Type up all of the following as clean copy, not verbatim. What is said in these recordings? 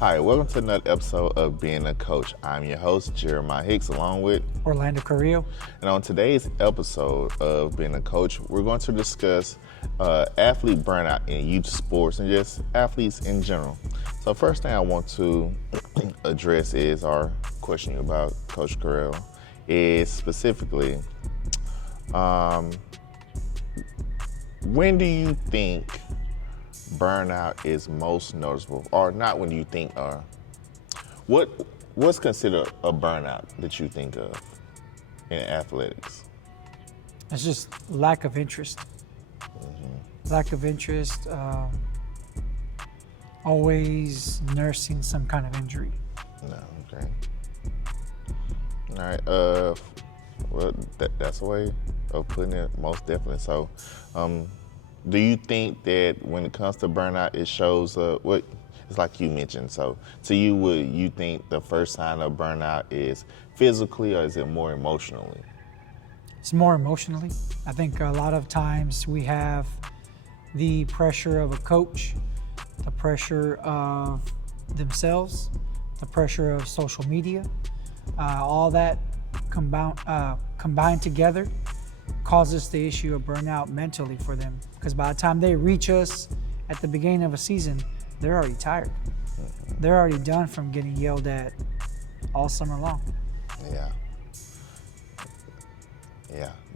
Hi, welcome to another episode of Being a Coach. I'm your host, Jeremiah Hicks, along with Orlando Carrillo. And on today's episode of Being a Coach, we're going to discuss athlete burnout in youth sports and just athletes in general. So first thing I want to address is our question about Coach Carrillo is specifically, when do you think burnout is most noticeable, or not when you think, what's considered a burnout that you think of in athletics? It's just lack of interest. Lack of interest, always nursing some kind of injury. No, okay. All right, well, that's a way of putting it, most definitely. So, do you think that when it comes to burnout, it shows what it's like you mentioned? So, to you, would you think the first sign of burnout is physically, or is it more emotionally? It's more emotionally. I think a lot of times we have the pressure of a coach, the pressure of themselves, the pressure of social media, all that combined together causes the issue of burnout mentally for them. Because by the time they reach us at the beginning of a season, they're already tired. They're already done from getting yelled at all summer long. Yeah,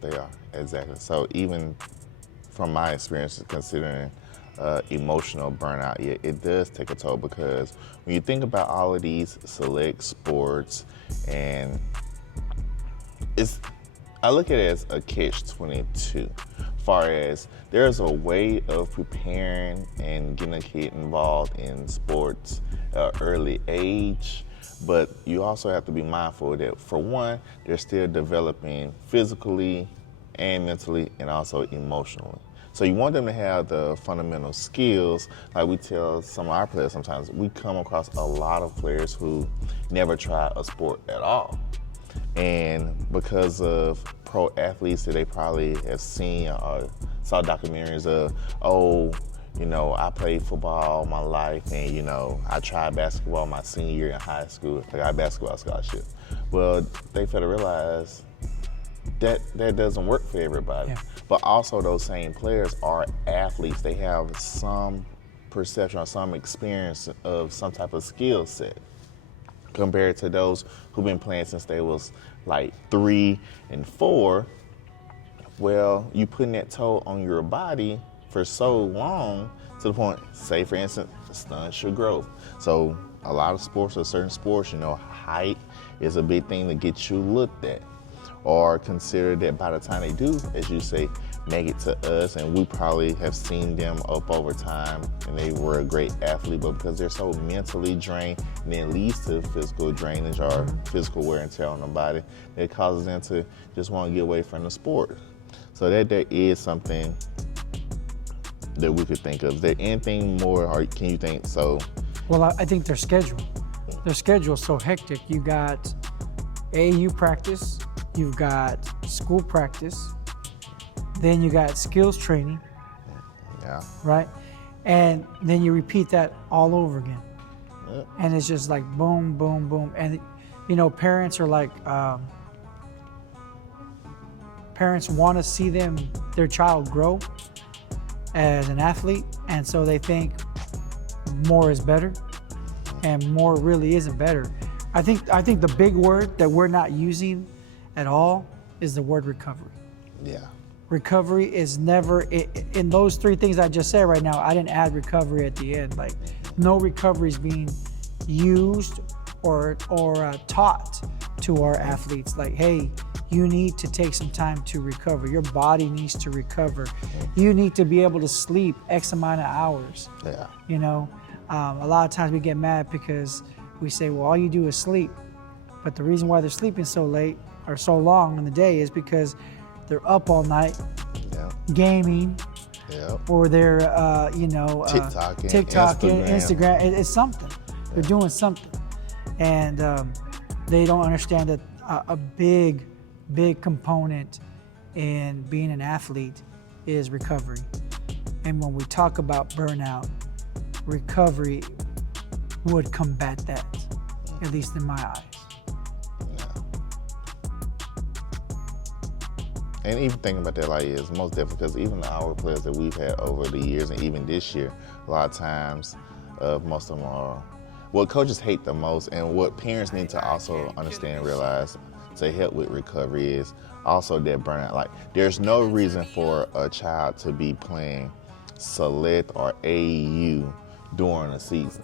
they are, exactly. So even from my experience considering emotional burnout, yeah, it does take a toll, because when you think about all of these select sports, and I look at it as a catch-22, far as there's a way of preparing and getting a kid involved in sports at an early age, but you also have to be mindful that, for one, they're still developing physically and mentally and also emotionally. So you want them to have the fundamental skills. Like we tell some of our players sometimes, we come across a lot of players who never tried a sport at all. And because of pro athletes that they probably have seen or saw documentaries of, I played football all my life, and I tried basketball my senior year in high school. I got a basketball scholarship. Well, they fail to realize that doesn't work for everybody. Yeah. But also, those same players are athletes. They have some perception or some experience of some type of skill set, compared to those who've been playing since they was like 3 and 4. Well, you putting that toll on your body for so long, to the point, say for instance, stunts your growth. So a lot of sports, or certain sports, height is a big thing to get you looked at, or consider that by the time they do, as you say, make it to us, and we probably have seen them up over time and they were a great athlete, but because they're so mentally drained, and then leads to physical drainage or physical wear and tear on the body, that causes them to just want to get away from the sport. So that is something that we could think of. Is there anything more, or can you think so? Well, I think their schedule is so hectic. You got AAU practice, you've got school practice, then you got skills training, right? And then you repeat that all over again. Yep. And it's just like boom, boom, boom. And parents are like, parents want to see their child grow as an athlete, and so they think more is better, and more really isn't better. I think the big word that we're not using at all is the word recovery. Yeah. Recovery is never, in those 3 things I just said right now, I didn't add recovery at the end. Like, no recovery is being used or taught to our athletes. Like, hey, you need to take some time to recover. Your body needs to recover. You need to be able to sleep X amount of hours. Yeah. A lot of times we get mad because we say, well, all you do is sleep. But the reason why they're sleeping so late or so long in the day is because they're up all night, gaming, or they're TikToking, Instagram. It's something. They're doing something, and they don't understand that a big component in being an athlete is recovery. And when we talk about burnout, recovery would combat that, at least in my eyes. Yeah. And even thinking about that, like, is most definitely because even our players that we've had over the years, and even this year, a lot of times, most of them are what coaches hate the most, and what parents need to also understand and realize to help with recovery is also that burnout. Like, there's no reason for a child to be playing select or AAU during the season,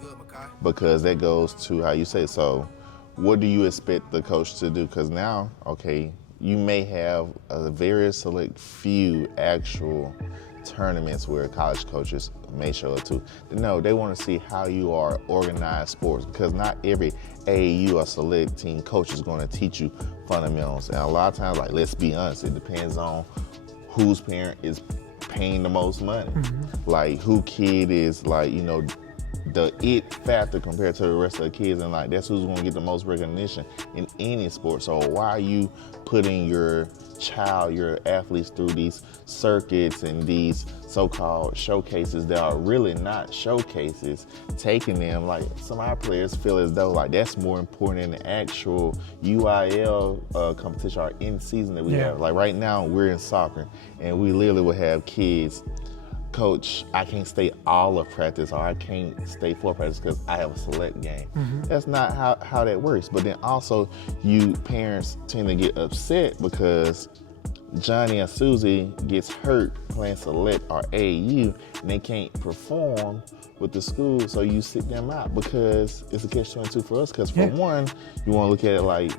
because that goes to how you say. So what do you expect the coach to do? Because now, okay, you may have a very select few actual tournaments where college coaches may show up to. No, they want to see how you are organized sports, because not every AAU or select team coach is going to teach you fundamentals. And a lot of times, like, let's be honest, it depends on whose parent is paying the most money. Like, who kid is, like, you know, the it factor compared to the rest of the kids, and like that's who's going to get the most recognition in any sport. So why are you putting your child, your athletes, through these circuits and these so-called showcases that are really not showcases, taking them, like, some of our players feel as though like that's more important than the actual UIL competition or in season that we have. Like right now we're in soccer and we literally will have kids, coach, I can't stay all of practice, or I can't stay for practice because I have a select game. That's not how that works. But then also, you parents tend to get upset because Johnny or Susie gets hurt playing select or AAU, and they can't perform with the school, so you sit them out, because it's a catch-22 for us. Because for one, you want to look at it like,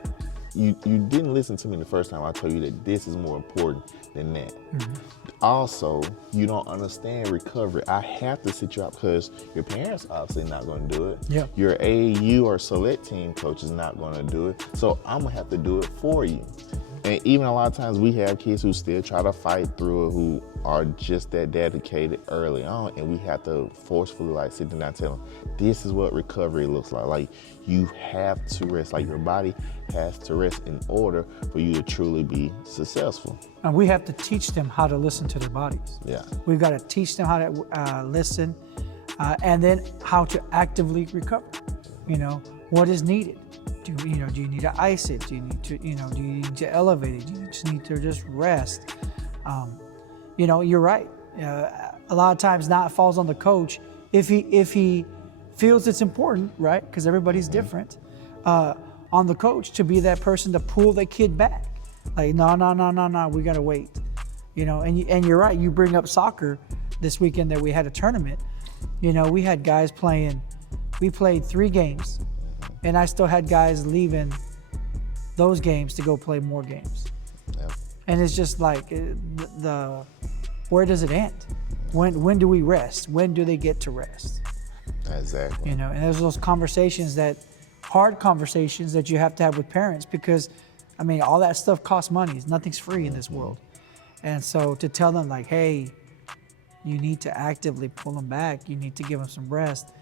you didn't listen to me the first time I told you that this is more important than that. Also, you don't understand recovery. I have to sit you out because your parents obviously not going to do it. Your AAU or select team coach is not going to do it. So I'm going to have to do it for you. And even a lot of times we have kids who still try to fight through it, who are just that dedicated early on, and we have to forcefully like sit them down and tell them, this is what recovery looks like. Like, you have to rest. Like, your body has to rest in order for you to truly be successful. And we have to teach them how to listen to their bodies. We've got to teach them how to listen, and then how to actively recover. You know, what is needed. Do you need to ice it? Do you need to, do you need to elevate it? Do you just need to just rest? You're right. A lot of times now it falls on the coach if he feels it's important, right? Because everybody's different. On the coach to be that person to pull the kid back. Like, no, we gotta wait. And you're right. You bring up soccer this weekend that we had a tournament. We had guys playing. We played 3 games. And I still had guys leaving those games to go play more games. And it's just like, where does it end? When do we rest? When do they get to rest? Exactly. And there's those hard conversations that you have to have with parents, because, I mean, all that stuff costs money. Nothing's free in this world. And so to tell them like, hey, you need to actively pull them back. You need to give them some rest.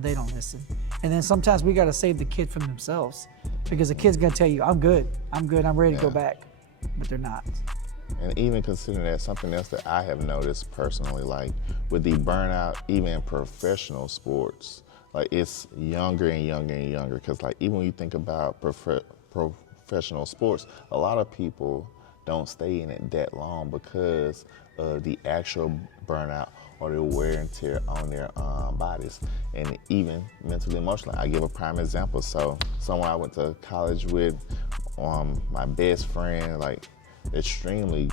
They don't listen. And then sometimes we got to save the kid from themselves, because the kid's going to tell you, I'm good, I'm ready to go back. But they're not. And even considering that, something else that I have noticed personally, like with the burnout, even in professional sports, like it's younger and younger and younger. Because like even when you think about professional sports, a lot of people don't stay in it that long because of the actual burnout or the wear and tear on their bodies, and even mentally, emotionally. I give a prime example. So someone I went to college with, my best friend, like extremely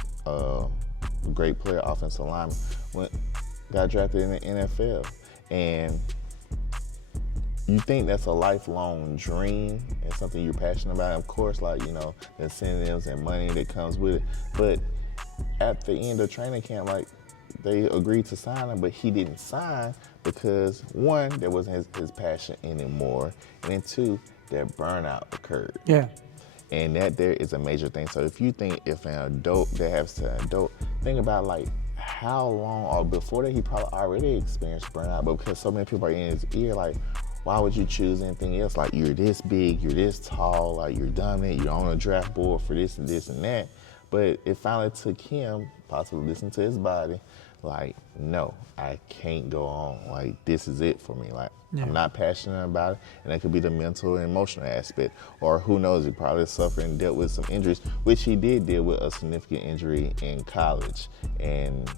great player, offensive lineman, got drafted in the NFL. And you think that's a lifelong dream and something you're passionate about. Of course, like, the incentives and money that comes with it. But at the end of training camp, like, they agreed to sign him, but he didn't sign because, one, that wasn't his passion anymore, and then 2, that burnout occurred. And that there is a major thing. So if an adult that has an adult, think about like how long, or before that he probably already experienced burnout, but because so many people are in his ear, like, why would you choose anything else? Like, you're this big, you're this tall, like you're dominant, you're on a draft board for this and this and that. But it finally took him, possibly listening to his body, like, no, I can't go on. Like, this is it for me. Like, Yeah. I'm not passionate about it. And that could be the mental and emotional aspect. Or who knows, he probably suffered and dealt with some injuries, which he did deal with a significant injury in college. And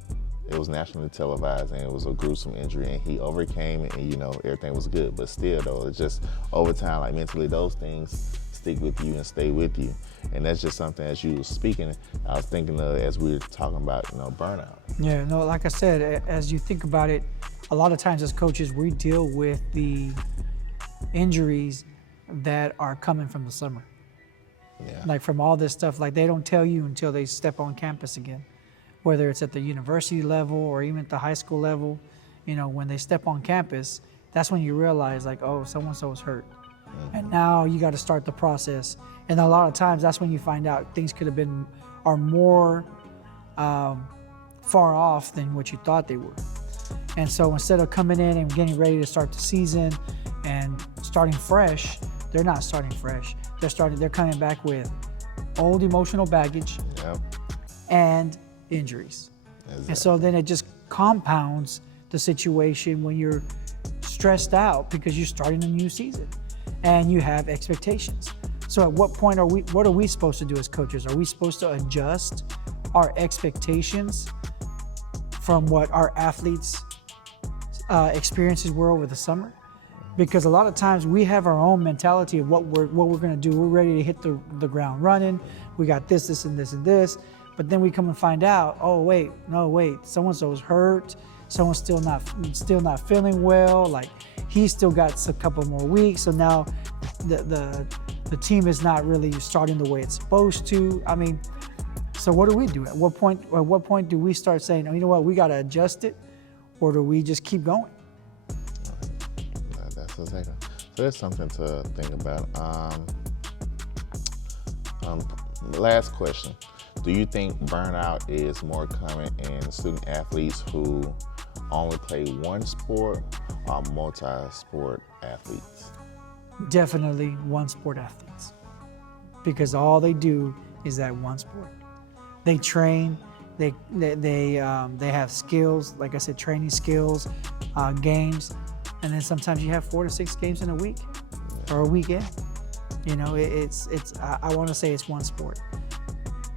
it was nationally televised, and it was a gruesome injury, and he overcame it, and, you know, everything was good. But still, though, it's just over time, like, mentally, those things stick with you and stay with you. And that's just something, as you were speaking, I was thinking of as we were talking about, you know, burnout. Yeah, no, like I said, as you think about it, a lot of times as coaches, we deal with the injuries that are coming from the summer. Yeah. Like from all this stuff, like they don't tell you until they step on campus again, whether it's at the university level or even at the high school level. You know, when they step on campus, that's when you realize, like, oh, so-and-so is hurt. And now you got to start the process. And a lot of times that's when you find out things are more far off than what you thought they were. And so instead of coming in and getting ready to start the season and starting fresh, they're not starting fresh. They're coming back with old emotional baggage Yep. and injuries. Exactly. And so then it just compounds the situation when you're stressed out because you're starting a new season and you have expectations. So at what point what are we supposed to do as coaches? Are we supposed to adjust our expectations from what our athletes' experiences were over the summer? Because a lot of times we have our own mentality of what we're going to do. We're ready to hit the ground running. We got this, and this. But then we come and find out, oh wait, so-and-so is hurt. Someone's still not feeling well. Like he's still got a couple more weeks. So now the team is not really starting the way it's supposed to. I mean, so what do we do? At what point do we start saying, oh, you know what, we got to adjust it, or do we just keep going? That's exactly. So that's something to think about. Last question. Do you think burnout is more common in student athletes who only play one sport or multi-sport athletes? Definitely one sport athletes, because all they do is that one sport. They train, they have skills, like I said, training skills, games, and then sometimes you have 4 to 6 games in a week or a weekend. You know, I want to say it's one sport.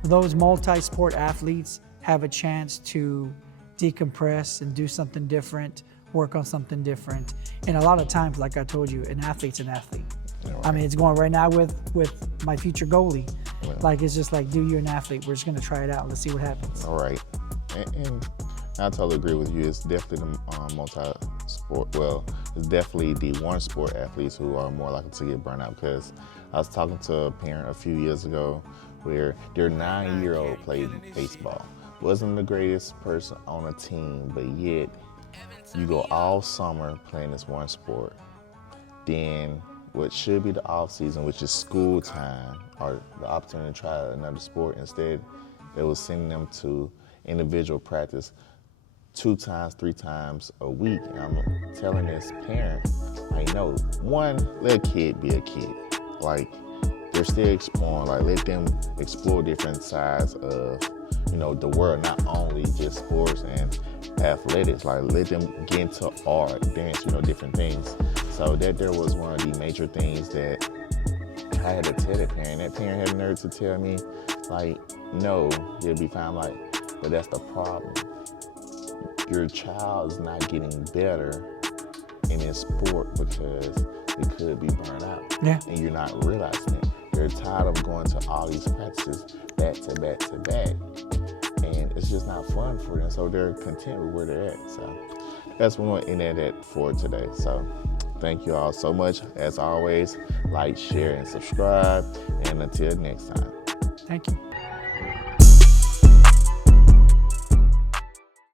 Those multi-sport athletes have a chance to decompress and do something different, work on something different. And a lot of times, like I told you, an athlete's an athlete. Yeah, right. I mean, it's going right now with my future goalie. Yeah. Like, it's just like, dude, you're an athlete. We're just going to try it out. Let's see what happens. All right. And I totally agree with you. It's definitely the multi-sport. Well, it's definitely the one sport athletes who are more likely to get burnt out, because I was talking to a parent a few years ago where their 9-year-old played baseball. Wasn't the greatest person on a team, but yet you go all summer playing this one sport. Then what should be the off season, which is school time, or the opportunity to try another sport, instead they was sending them to individual practice 2 times, 3 times a week. And I'm telling this parent, like, no, one, let a kid be a kid. Like, they're still exploring, like, let them explore different sides of, you know, the world, not only just sports and athletics. Like, let them get into art, dance, you know, different things. So that there was one of the major things that I had to tell that parent. That parent had the nerve to tell me, like, no, you'll be fine. I'm like, but that's the problem. Your child is not getting better in this sport because they could be burned out. Yeah. And you're not realizing it. They're tired of going to all these practices back to back to back. And it's just not fun for them. So they're content with where they're at. So that's what we're going to end at for today. So thank you all so much. As always, like, share, and subscribe. And until next time. Thank you.